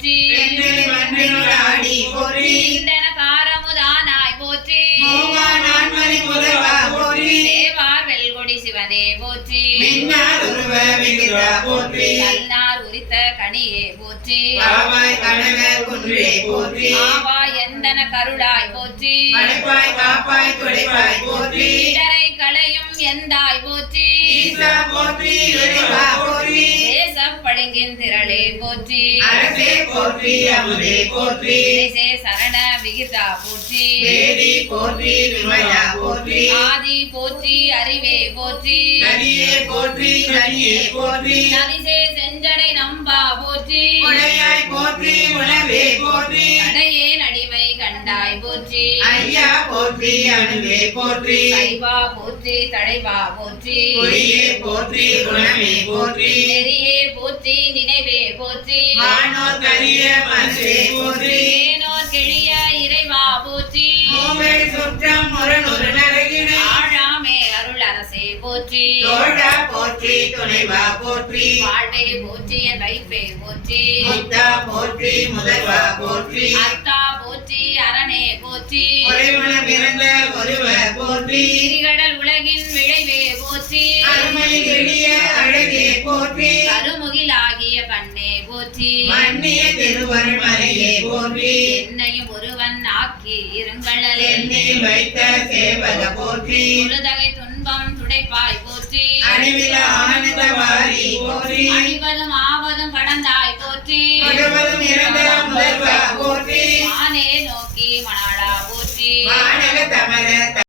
போற்றி ஆடி போற்றி இந்தன காரமுதானாய் போற்றி நான்மணி முதல்வா போற்றி தேவார் வெல்கொடி சிவனே போற்றி மின்னார் உருவ விகிதா போற்றி கல்நார் உரித்த கனியே போற்றி காவாய் கனகர் குன்றே போற்றி ஆவாய் எந்தன கருளாய் போற்றி படைப்பாய் காப்பாய் துடைப்பாய் போற்றி இடரை களையும் எந்தாய் போற்றி ஈசா போற்றி இறைவா போற்றி தேசப்படுங்கின் திரளே போற்றி அரசே போற்றி அமுதே போற்றி தேசே சரண விகிதா போற்றி வேதி போற்றி விமலா போற்றி ஆதி போற்றி அறிவே போற்றி நதியே போற்றி நதியே போற்றி நதிசே செஞ்சடை நம்பா போற்றி உடையாய் போற்றி உணவே போற்றி அடையே நடிமை கண்டாய் போற்றி ஐயா போற்றி அணுவே போற்றி சைவா போற்றி தடைவா போற்றி பொறியே போற்றி குணமே போற்றி நெறியே போற்றி நினைவே போற்றி வானோர் கரிய மனசே போற்றி ஏனோர் கெழிய இறைவா போற்றி மூவேள் சுற்றம் முரணொரு நரகிடு ஆழாமே அருள் அரசே போற்றி தோழா போற்றி துணைவா போற்றி வாழ்வே போற்றி என் வைப்பே போற்றி முத்தா போற்றி முதல்வா போற்றி அத்தா போற்றி அரணே போற்றி ஒருவன பிறந்த ஒருவ போற்றி திரிகடல் உலகின் விளைவே போற்றி அருமை எளிய அழகே போற்றி கருமுகிலாகிய கண்ணே போற்றி மன்னிய திருவருள் மலையே போற்றி என்னையும் ஒருவன் ஆக்கி இருங்களே எண்ணில் வைத்த சேவக போற்றி தொழுதகை துன்பம் துடைப்பாய் போற்றி அணிவில ஆனந்த வாரி போற்றி அழிவதும் ஆவதும் கடந்தாய் போற்றி முழுவதும் இறந்த முதல்வா போற்றி மானே நோக்கி மணாளா போற்றி வானக தமர